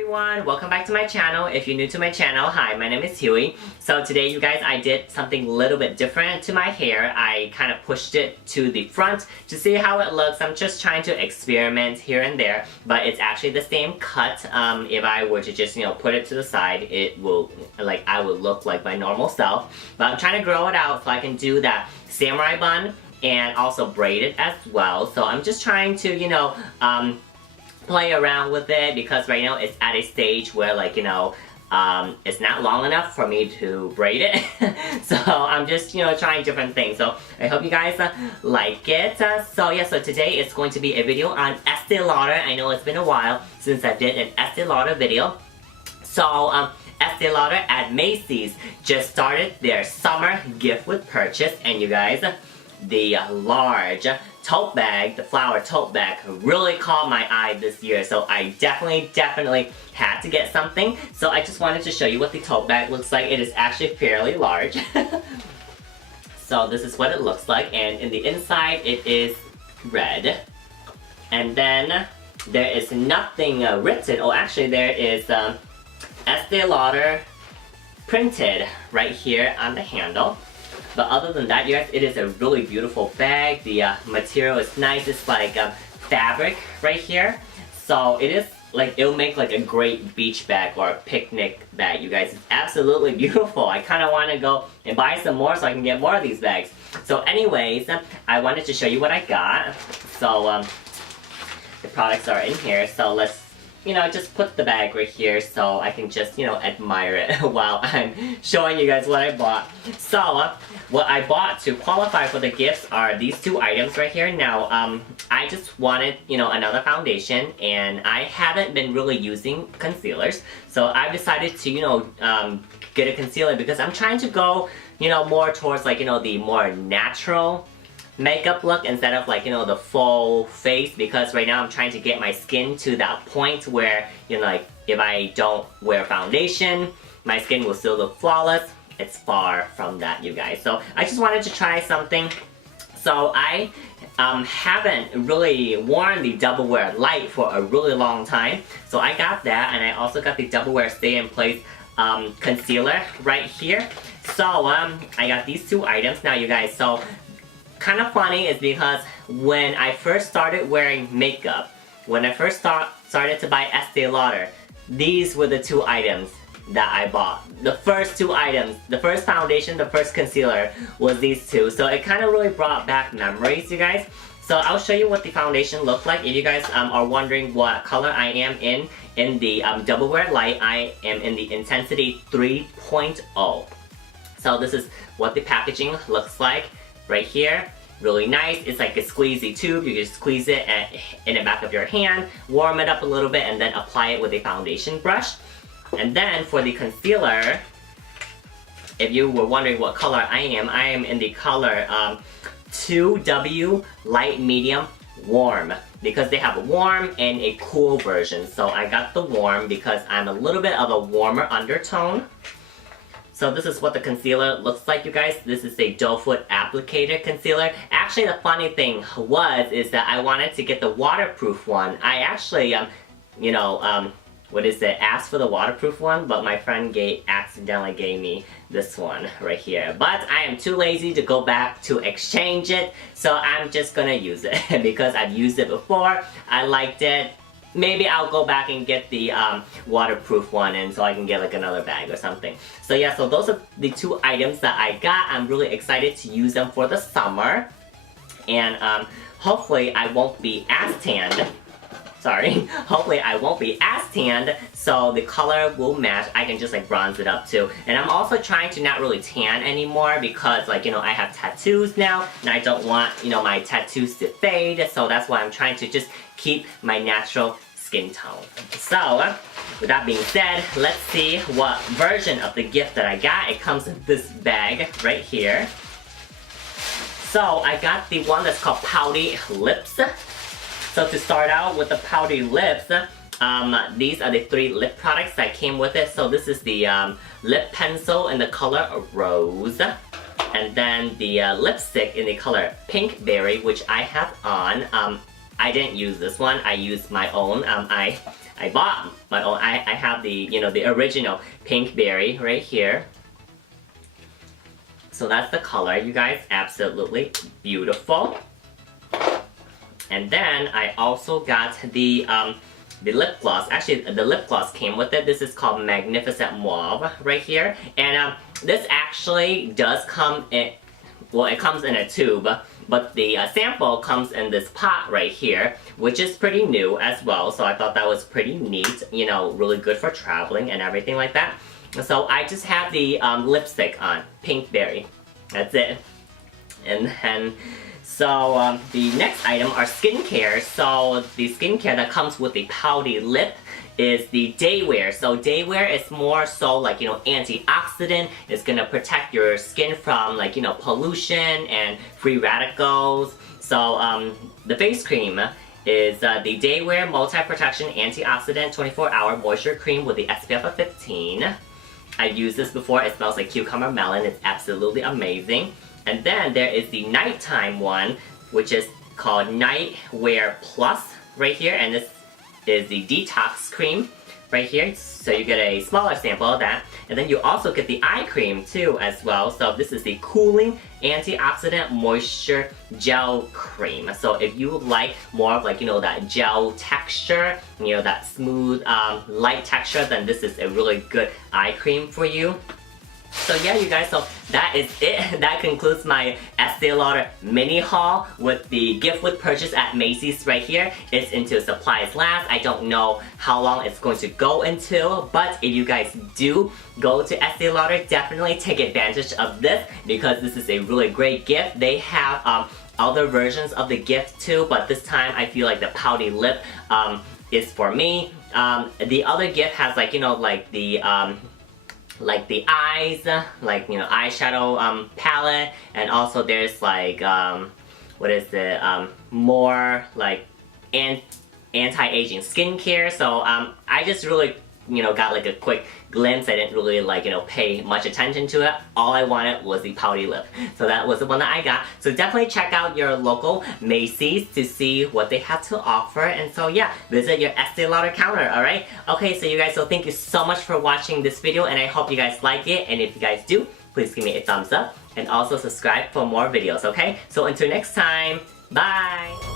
everyone, welcome back to my channel. If you're new to my channel, hi, my name is Huey. So today you guys, I did something a little bit different to my hair. I kind of pushed it to the front to see how it looks. I'm just trying to experiment here and there, but it's actually the same cut. If I were to just, put it to the side, it will, I would look like my normal self. But I'm trying to grow it out so I can do that samurai bun and also braid it as well. So I'm just trying to, play around with it because right now it's at a stage where it's not long enough for me to braid it. So I'm just trying different things. So I hope you guys like it. So today it's going to be a video on Estee Lauder. I know it's been a while since I did an Estee Lauder video. So Estee Lauder at Macy's just started their summer gift with purchase, and you guys, the large tote bag, the flower tote bag, really caught my eye this year. So I definitely had to get something. So I just wanted to show you what the tote bag looks like. It is actually fairly large. So this is what it looks like, and in the inside it is red. And then there is nothing written. Oh, actually there is Estee Lauder printed right here on the handle. But other than that, yes, it is a really beautiful bag. The material is nice. It's like fabric right here. So it is it'll make like a great beach bag or a picnic bag, you guys. It's absolutely beautiful. I kind of want to go and buy some more so I can get more of these bags. So anyways, I wanted to show you what I got. So the products are in here. So let's just put the bag right here so I can just, admire it while I'm showing you guys what I bought. So, what I bought to qualify for the gifts are these two items right here. Now, I just wanted, another foundation, and I haven't been really using concealers. So, I've decided to, get a concealer because I'm trying to go, more towards, the more natural makeup look instead of the full face, because right now I'm trying to get my skin to that point where if I don't wear foundation, my skin will still look flawless. It's far from that, you guys. So I just wanted to try something. So I haven't really worn the Double Wear Light for a really long time, so I got that, and I also got the Double Wear Stay in Place concealer right here. So I got these two items. Now, you guys, so kind of funny is because when I first started wearing makeup, when I first started to buy Estee Lauder, these were the two items that I bought. The first two items, the first foundation, the first concealer, was these two. So it kind of really brought back memories, you guys. So I'll show you what the foundation looked like. If you guys are wondering what color I am in the Double Wear Light, I am in the Intensity 3.0. So this is what the packaging looks like. Right here, really nice. It's like a squeezy tube. You just squeeze it in the back of your hand, warm it up a little bit, and then apply it with a foundation brush. And then for the concealer, if you were wondering what color I am in the color 2W Light Medium Warm, because they have a warm and a cool version. So I got the warm because I'm a little bit of a warmer undertone. So this is what the concealer looks like, you guys. This is a doe foot applicator concealer. Actually, the funny thing is that I wanted to get the waterproof one. I actually, asked for the waterproof one, but my friend accidentally gave me this one right here. But I am too lazy to go back to exchange it, so I'm just gonna use it because I've used it before. I liked it. Maybe I'll go back and get the waterproof one, and so I can get another bag or something. So yeah, so those are the two items that I got. I'm really excited to use them for the summer. And hopefully I won't be as tanned. Sorry. Hopefully I won't be as tanned, so the color will match. I can just bronze it up too. And I'm also trying to not really tan anymore because I have tattoos now, and I don't want, my tattoos to fade. So that's why I'm trying to just keep my natural skin tone. So, with that being said, let's see what version of the gift that I got. It comes in this bag right here. So, I got the one that's called Pouty Lips. So to start out with the Pouty Lips, these are the three lip products that came with it. So this is the lip pencil in the color Rose. And then the lipstick in the color Pink Berry, which I have on. I didn't use this one. I used my own. I I bought my own. I have the, you know, the original pink berry right here. So that's the color, you guys. Absolutely beautiful. And then I also got the lip gloss. Actually, the lip gloss came with it. This is called Magnificent Mauve right here. And this actually does come in, well, it comes in a tube, but the sample comes in this pot right here, which is pretty new as well. So I thought that was pretty neat, you know, really good for traveling and everything like that. So I just have the lipstick on, Pink Berry. That's it. And then, so the next item are skincare. So the skincare that comes with the pouty lip is the day wear. So day wear is more so like, you know, antioxidant. It's gonna protect your skin from like, you know, pollution and free radicals. So the face cream is the Day Wear Multi-Protection Antioxidant 24-Hour Moisture Cream with the SPF of 15. I've used this before. It smells like cucumber melon. It's absolutely amazing. And then there is the nighttime one, which is called Night Wear Plus right here. And this is the detox cream right here. So you get a smaller sample of that. And then you also get the eye cream too as well. So this is the Cooling Antioxidant Moisture Gel Cream. So if you like more of like, you know, that gel texture, you know, that smooth, light texture, then this is a really good eye cream for you. So yeah, you guys, so that is it. That concludes my Estee Lauder mini haul with the gift with purchase at Macy's right here. It's until supplies last. I don't know how long it's going to go until, but if you guys do go to Estee Lauder, definitely take advantage of this because this is a really great gift. They have other versions of the gift too, but this time I feel like the pouty lip is for me. The other gift has like, you know, like the eyes, like, you know, eyeshadow palette, and also there's like, what is it, more like anti-aging skincare. So I just really, you know, got like a quick glimpse. I didn't really like, you know, pay much attention to it. All I wanted was the pouty lip. So that was the one that I got. So definitely check out your local Macy's to see what they have to offer. And so yeah, visit your Estee Lauder counter, alright? Okay, so you guys, so thank you so much for watching this video and I hope you guys like it. And if you guys do, please give me a thumbs up and also subscribe for more videos, okay? So until next time, bye!